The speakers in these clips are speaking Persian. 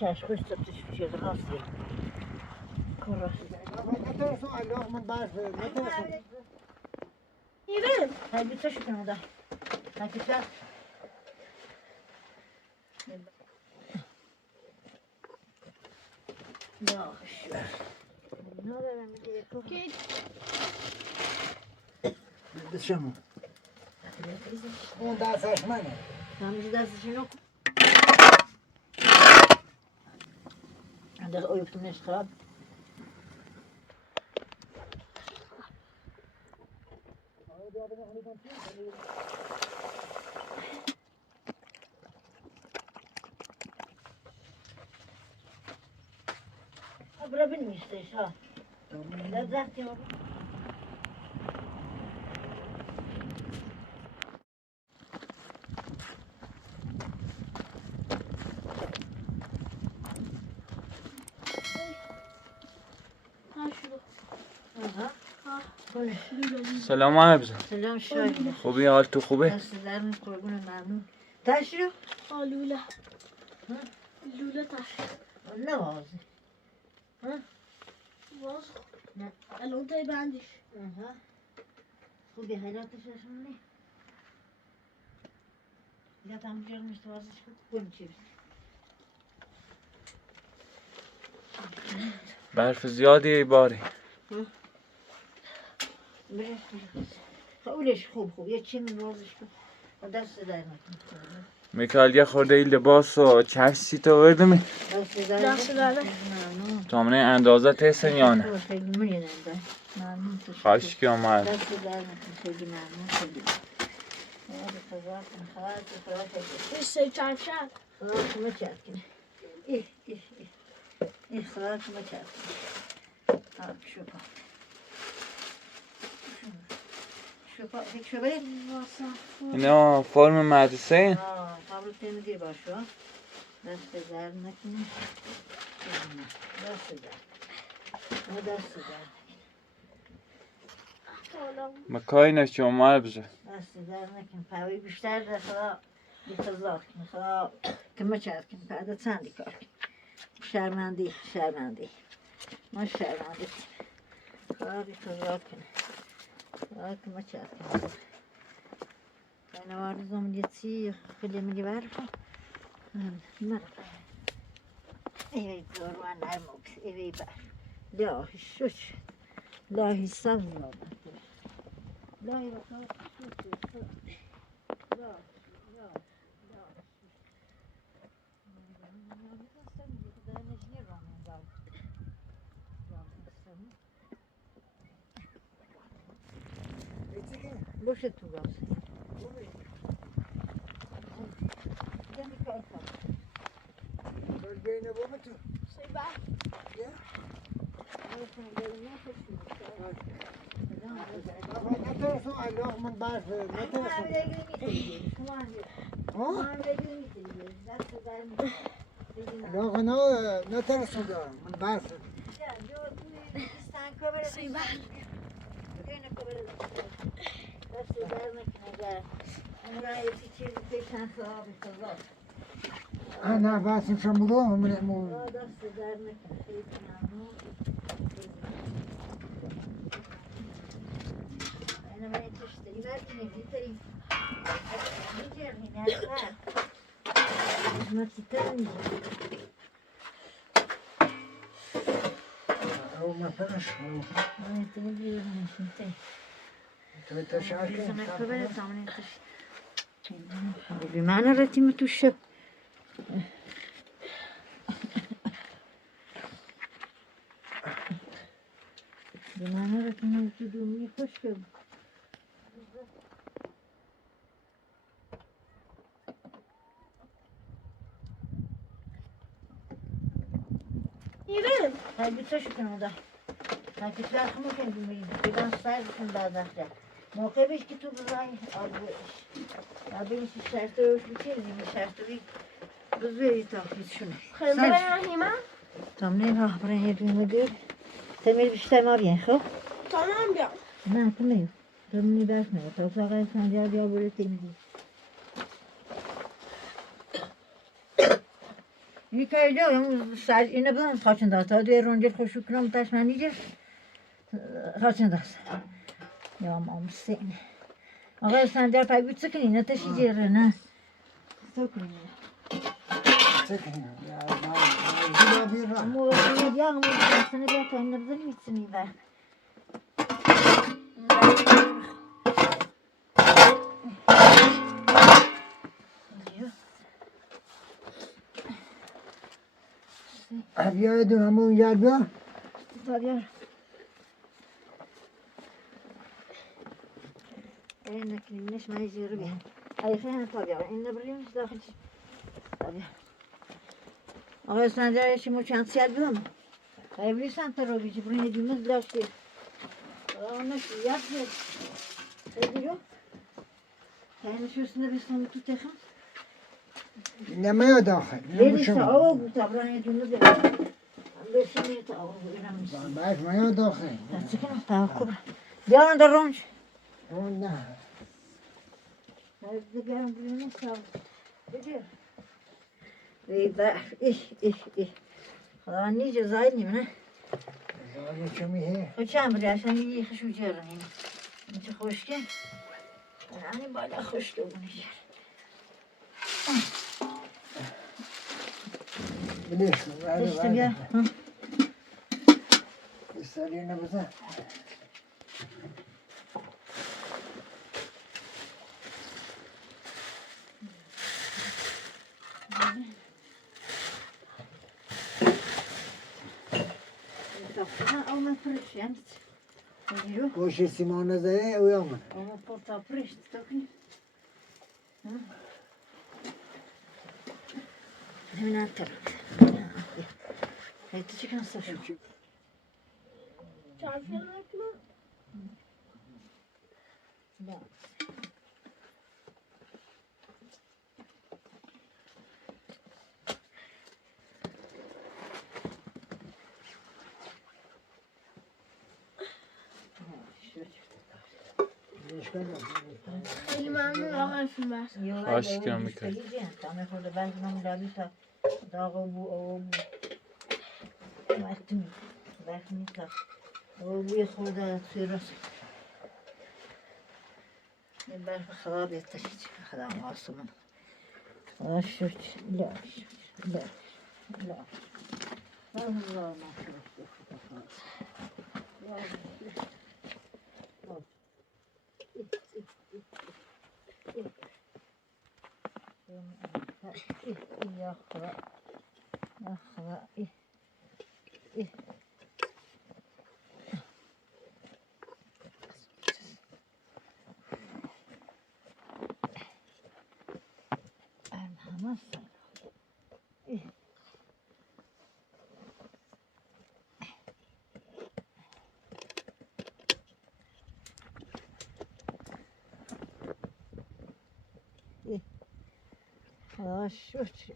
Taş kuş da düşmüş rastlı. Korası. Ne tersi Allah من بعرف ne tersi. يبان هاي بتشوف كم ده. هاي كتاب. لا شو. هذا من ديكو. كده بشمو. اون دستش منه. همش دست شنو؟ عندك قوي بتمشي خراب. برا بنمشتش ها. لا زحتي ما. ها شروع ها. ها كله. سلام عربزه. سلام شايف. خوبی حال تو خوبه؟ دست درم قربون ممنون. تشرو؟ ها لوله ها؟ لوله تاش نه وازه. ها؟ واز نه. الان تای بندش ها. خوبی حالاتش اشونه؟ یا tam görmüş vazgeç konuşuyor. برف زیادی ای باری. بره. خولش خوب یه چی میوازش کن. و دست در نکن. میکال یه خورده ای لباس و کفشی تو برده می؟ دست در نکن. ممنون. تامنه اندازه تیسن یا نه؟ خیلی ممنونم. ممنون. خواهش که اومد. دست در نکن. خیلی ممنون. خیلی. سه چند شد خواهش ما چرکنه. خواهش ما چرکنه. شوپا. شوپا. هیچ شو برید؟ اینا فرم مدرسه این؟ قبل تیمدی باشو. دست در نکنه. دست در. ما دست در. مکای نشی اومد بزه. دست در نکن. پاوی بیشتر دخلا بیخزاد کن. خلا که ما چرکن. بعد چندی کار کن. شرمندی. ما شرمندی. خلا بیخزاد کن. خلا که ما چرکن. Ben vardım yetsi filmi var mı? Mer. Evet zorlan almak. Evet var. La hiç. La hiç sanmıyorum. La yok. La. Boş et tu gaz. بین بابا تو. سه بعد Ne tersi Allah من بعرف ne tersi. Allah ne tersi da من بعرف. سه بعد أنا بس شمروه من المول. أنا ما تشتري ما تشتري ما تتنجي أو ما فيش. ما تنجي أنت شاكر. أنا كبرت عمري بمعنى رتيمة الشب بمعنى رتيمة الدنيا كشب يبان هاي بتشوفنا ده هاي كتير ممكن بمين بدون سايز من بعد ده موقع بيش كتب زاي أبيش الشرطة وش بتيجي من الشرطة بزوي تاخذ شنو خیلی رحیمه تمرين ها برای یه مدیر تمرین بیشتر ما بیان خب تمام بیا نه تو نیو تو می درس نه تو فقط سنجا بیا برای تمرین Yıkayacağım. Sadece ne bileyim kaçında. Tadı önce koşu kram taşman yiyecek. Kaçında. Yağmam seni. Ama sen de pek bir sıkın yine taşıyacağın ha. Sıkın. Çekin ya. Ya bir ra. Ama o ne yağmur seni bir tanırdan mitsin ben. Abi ya edin ama yer bir. Tabii. Enek neymiş mecbur bir. Ay sen tabii. İnne birimiz daha hiç. Tabii. Ama sen de şimdi uçan siyah biliyor musun? Kaybolursan tabii bizi buraya yediğimiz laştı. Ona şey yapıyor. Ne diyor? Yani şu üstünde bir sonu tutacağım. Dinlemeye dahil. Verirse o bu tabi yediğimiz laştı. Ben şimdi tabi öğrenmiş. Bakmaya dahil. Çıkın tabi kubra. Bir anda ronç. Ondan. Hadi gelin buraya sağ ol. Gidiyor. İh. Ulan ne cezayirli mi ne? Zaten çömeği. Uçağım buraya sen iyi hoş uçuyorsun yine. Hiç hoş ki. Yani böyle hoş da bunu yer. Biliyorsun. İşte ya. Hı. İstediğine bize. Ama frisch yani. Diyor. O şey Simona Zaya uyanma. Ama porta frisch takın. Hemen atar. Hadi çıkın saçım. Çarşılamak mı? Bak. Limonlu lahmacun var. Aşkım bir kere. Tamam orada ben bunu da bir ta dağı bu o bu. Baktım. Baktım ta. O bu yakoda sürüs. Ben خراب يتشج خدام عاصمة لا شوش لا لا الله ما يا أخرى Nasıl? Şut.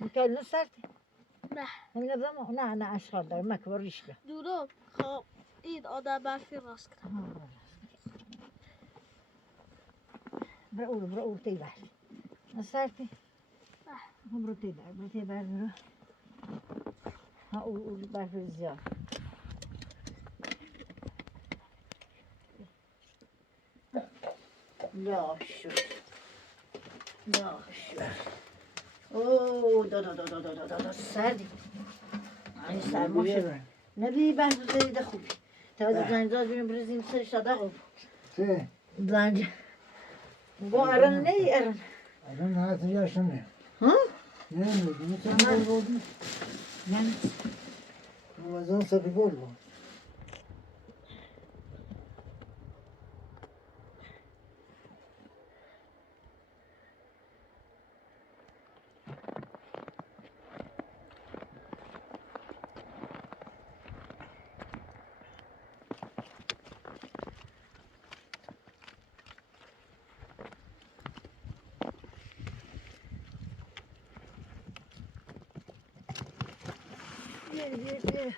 Mükemmel sert. Ne? Hem de ama ne aşağıda makvar işte. Durum. خب این آدم برفی راست کنم. برو تیبر. نسرتی. برو تیبر برو. ها او برف زیاد. لا شد. اوه دا سردی. این سرما شد. نبی برف زیاد خوبی. تا زنجان ببینیم برزیم سرش داده خوب. Şey. Bence. Bu arın ne arın? Adam hayatı yaşamıyor. Hı? Ne oldu? Ne sen oldu? Yani Ramazan sabit oldu. Yürü.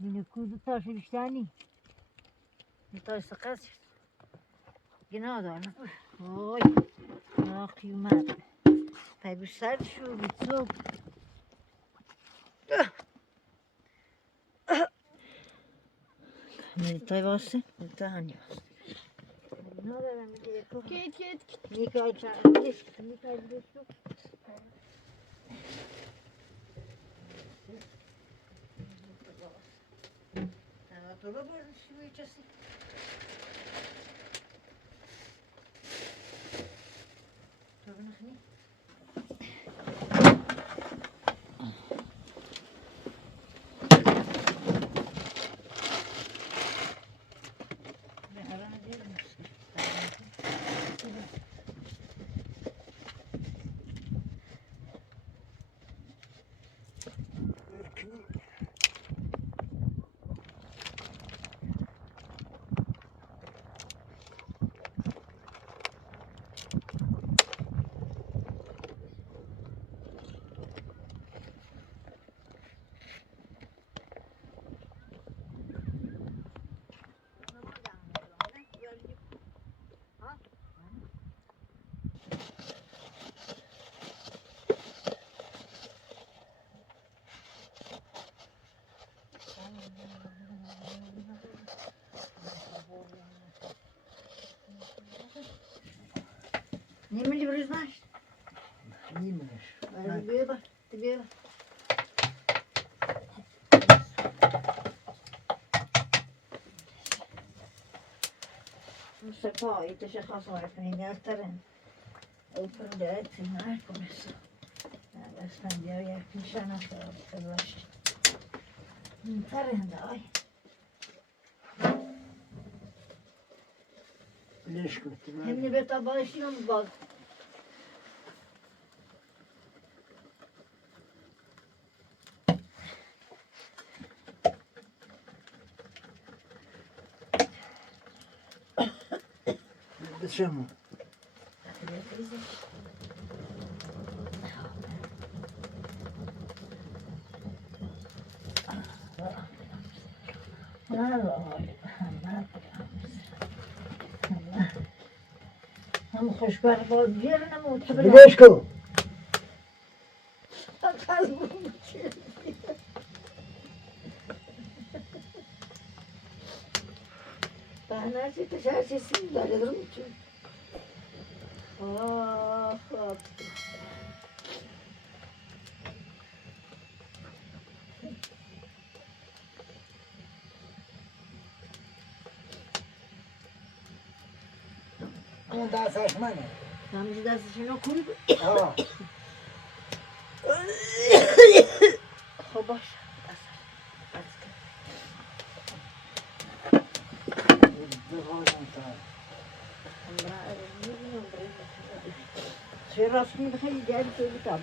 Yine kuzu taşı bir tane. Bir taş sakat. Yine o da var. Oy. Ah kıymet. Pey bir ser şu bir çok. Ne tay varsın? Ne tane varsın? Ne var ben bir yapalım. Git. Nikay çağırmış. Nikay bir şu. Evet, olur mu? Şu içesi. Tabii ne? Ben arana diyorum. Не мили знаешь? Німеш. Тебе, тебе. Non so poi, ti c'è cosa vuoi prendere al terreno? O prendete, non è come so. Adesso andiamo via, finisce una storia, per lasciare. Il terreno dai. Leş kötü. Hem de bir tabağı işine mi bak? Dışarı. Hem hoşgörü bol yerine mi oturuyor? Bileşko. Ben nerede dışarısını veririm için. Oh, oh. Ama daha saçma ne? Tam bir de sıçını okuyup. Aa. Hobaş. Şey rastını da hayır geldi söyle tabii.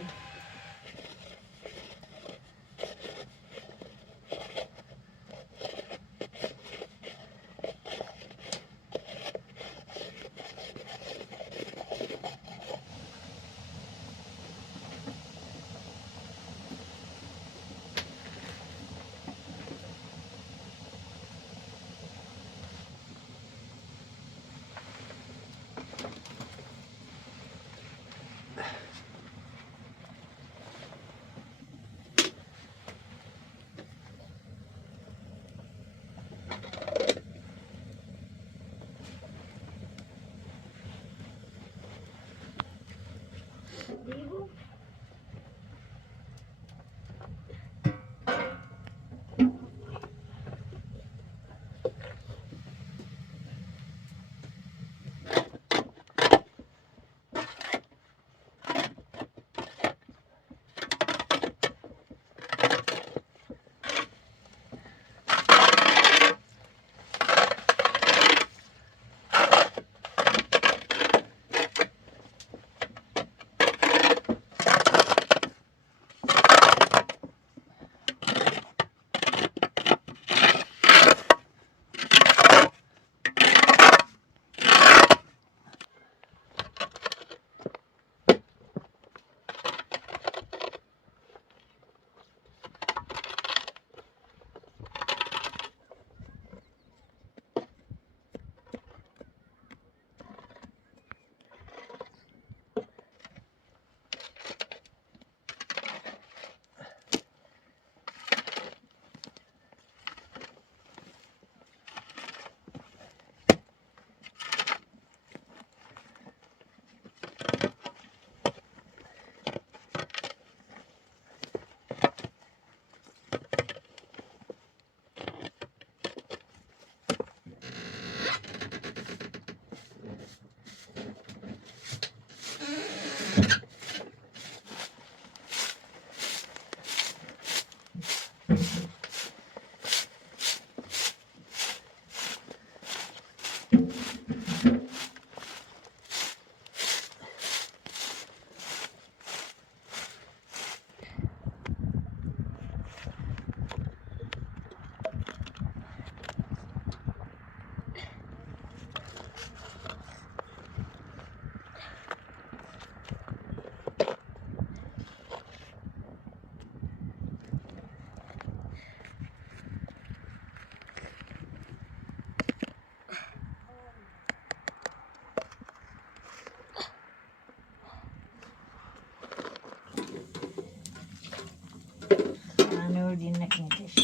Ne ördüğün ne kinteş.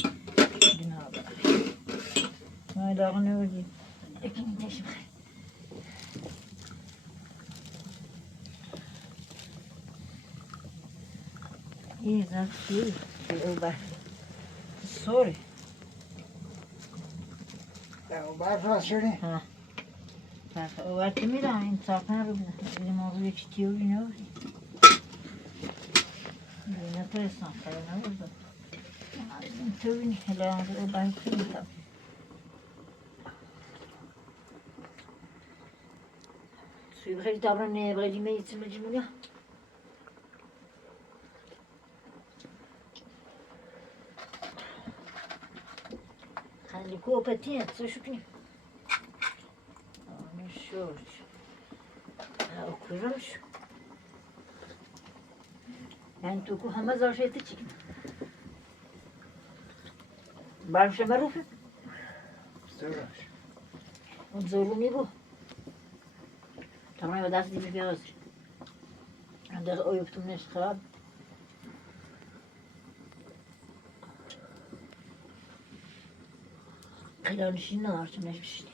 Günah bak. Maydağı ne ördüğün ne kinteş. İyi zaten iyi. Bak. Sorry. O barfa seni. Bak o vakti mi daha insafına rubna. Bizim oğlu yetiştiyor yine öyle. Ne koyarsan kayana vurdu. Bizim tövün helal o ben kıyım tabii. Suyu hiç davranmaya verdiğime içmecim ya. Hani koopatiye suşukni. Onu şu. Okuyorum şu. Yani tuku hama zarfiyeti çıkın. Barışa marufu. Sonra. Zorunlu bu. Tamam ya das değil biraz. Anda o yaptım ne sıkab. Kılan işin ne var ne bir şey.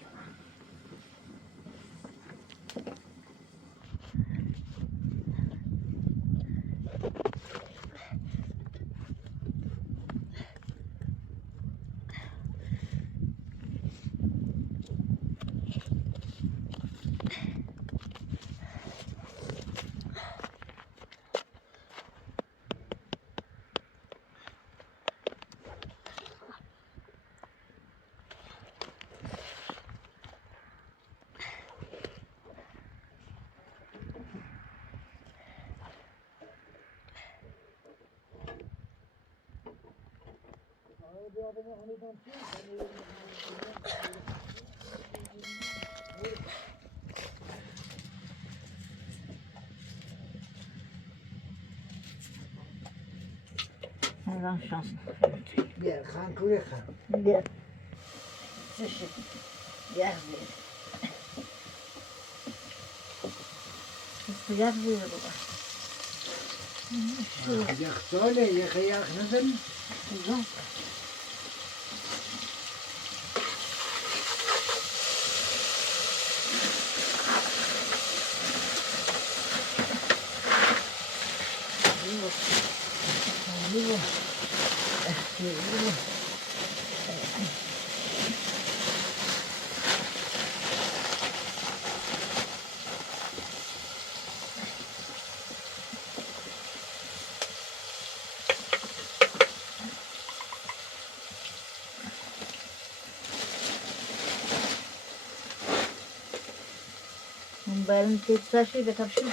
Allah'ın şansın. Bir kan kuru kan. Gel. Sıçın. Gel bir. Sıcak bir baba. Şu Yak söyle yak nasıl? sıcak. Ben tepsi şey betapşım.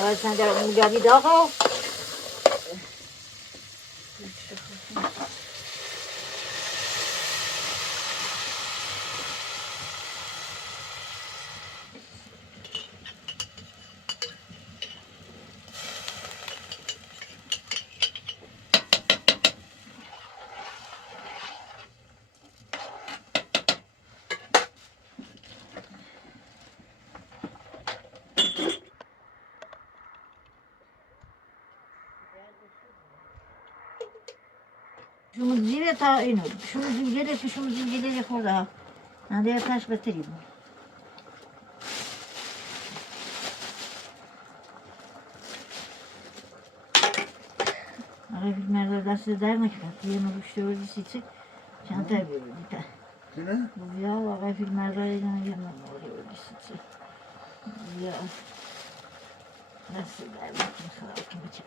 Ama sen de bir daha. Şunu zile ta inu. Şunu zincirleri kurda ha. Hadi taş bitireyim. Ara filmlerde dersi dernek var. Yeni bu işte öyle sıçık. Çanta böyle bir tane. Şuna? Bu ya ara filmlerde yanına öyle sıçık. Ya. Nasıl dernek mesela kim bıçak.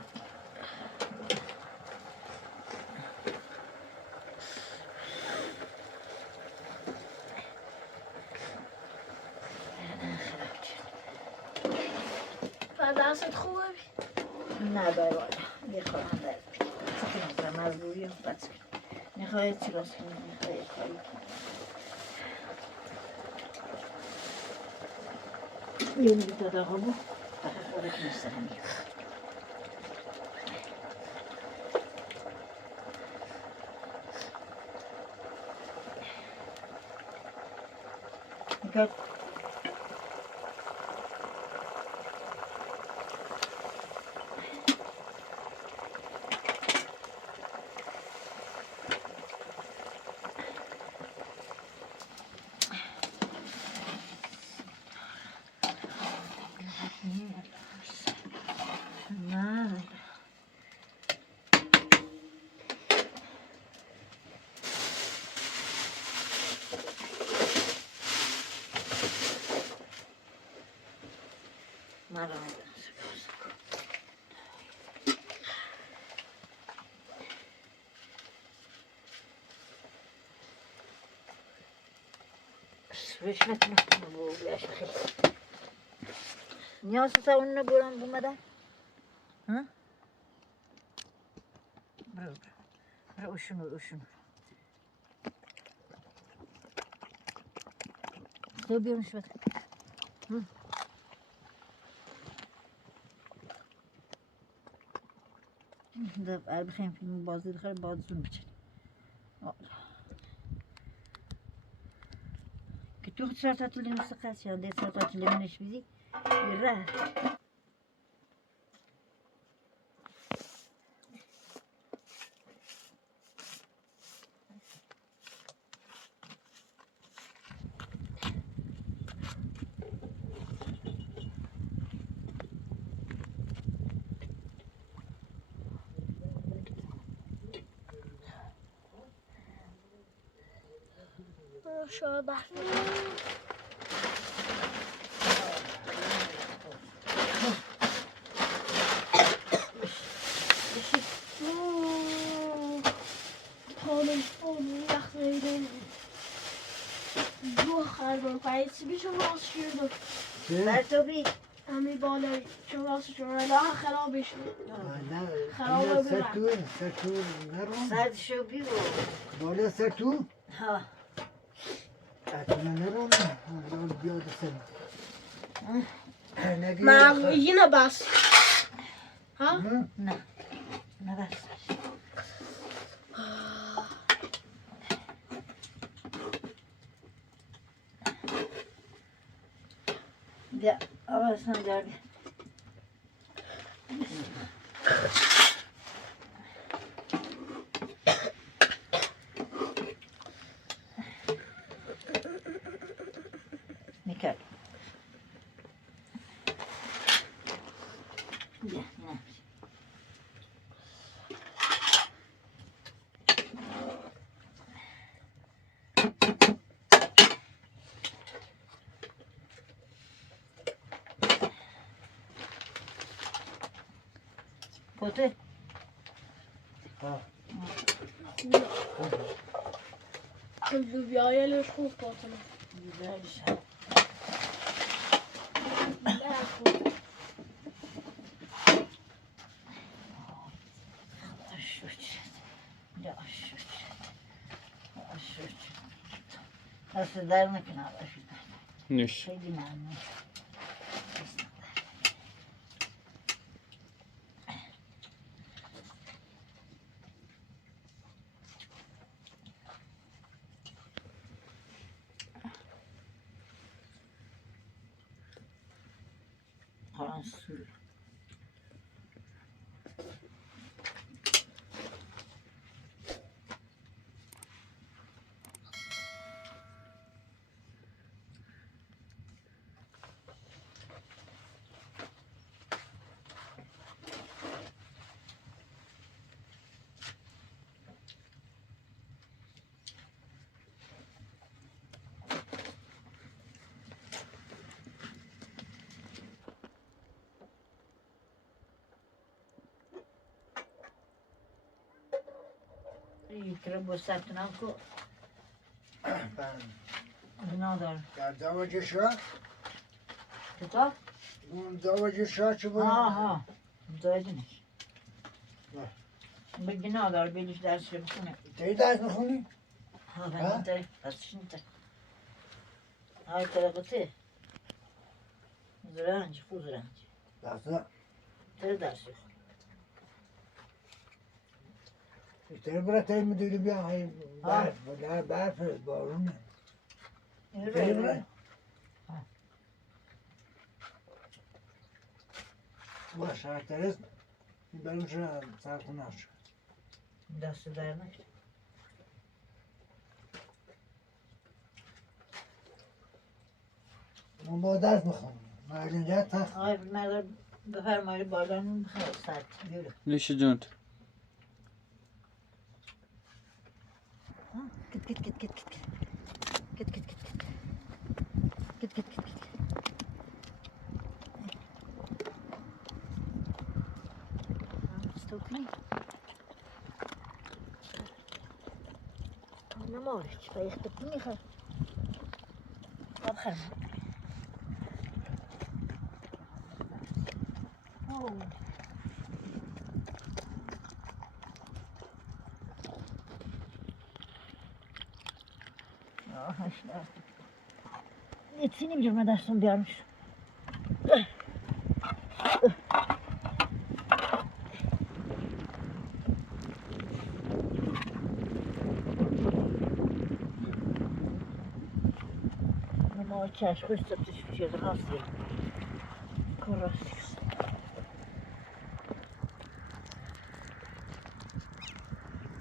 Vandaag is het goed. نه بابا میخوام برم چون از مزبوری بس میخوای چی راست کنی میخوای کاری کنی یه میگه دادا بود فقط خودت میسترم میگه نه مرا رشوت میکنم bu yaşlı. Niye olsa onunla buram bulmadan? Hı? Bırak şunu. Tabii rüşvet. Hı? ده بخیم فیلم بازی دخواه بازون بچن که تو خود سر تطولی مستقص یا ده سر تطولی منش بیدی یه Şöyle bak. Onun yaklaydı. Bu harman payısı bir şey başlıyordu. بر تو بی Ami بالای چون راست چون راه خرابش نه خراب نه ببرم. سر تو نرو سرد شو بی و بالا سر تو ها اتنا نرو نه بیاد سر نگی Maar yine bas. Ha? نه نه بس بیا آوازان داری میکرد بیا نه پوته Lübya'ya leş خوب باتنه. güzel şey Ne خوب. Nasıl dermek ne var? نوش Şey dinlenme. Fransız. یکره با سبتنم که Ben بنا دارم در زواج شاه کتاب؟ اون زواج شاه چه بود؟ ها زایدنش نه. به بنا دار بیلیش درسش بخونه تی درس میخونی؟ ها ben de درسش نیده های ترقیته زرنج خود زرنج درس تر درسی خون تی برای تی میدونی بیا های برف بارونه تی برای باشه هر ترس بریم شو سرخونه شو دست در نکن من با درس میخونم اینجا تخت های مرد بفرمایی بالان خیلی سرد یورو نوش جونت. Git git git git git. Git git git git. Git git git git. Stokni. Ne morich, weil ich das nicht habe. Abgem. Oh. Yetsin neyeceğim ben dersim bir yarmış. Ama çaş kuşta bir şey de hastayım. Korastik.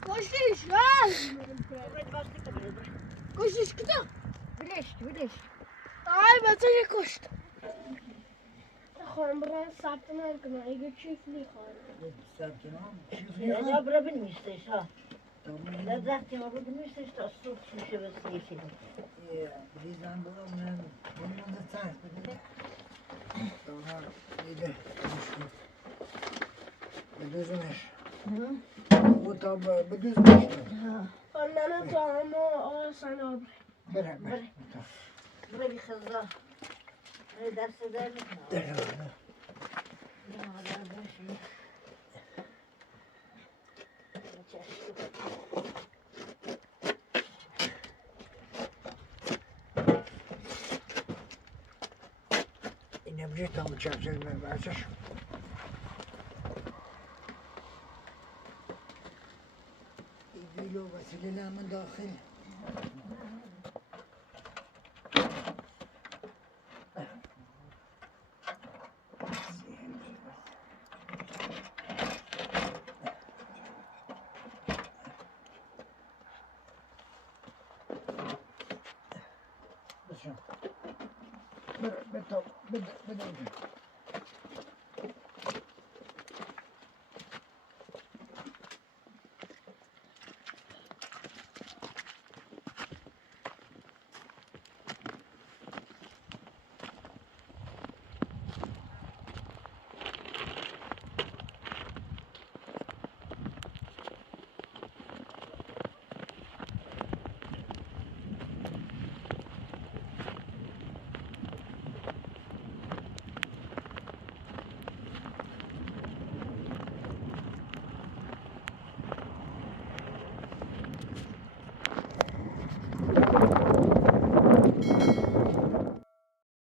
Koşuş lan. Hadi başlık da böyle. Koşuş gidiyor. Birleş. Ay ben sana koştum. Gewoon buraya sattın arkana. Ege çiftliği koydum. Ya bura benim işte ha. Ya zaten o benim işte asıl bir şey var yeşil. Bizden bulamıyorum. Bunun da ters bir de. Sonra bir de bir düzmüş. Bu tabi bir düzmüş. Annenin tamamı o sana abi. Bırak. Bura bir kızla. Ne ders eder mi? Yine bir şey tam çarpsın versene. İdilo vesileler mi dahil? Bir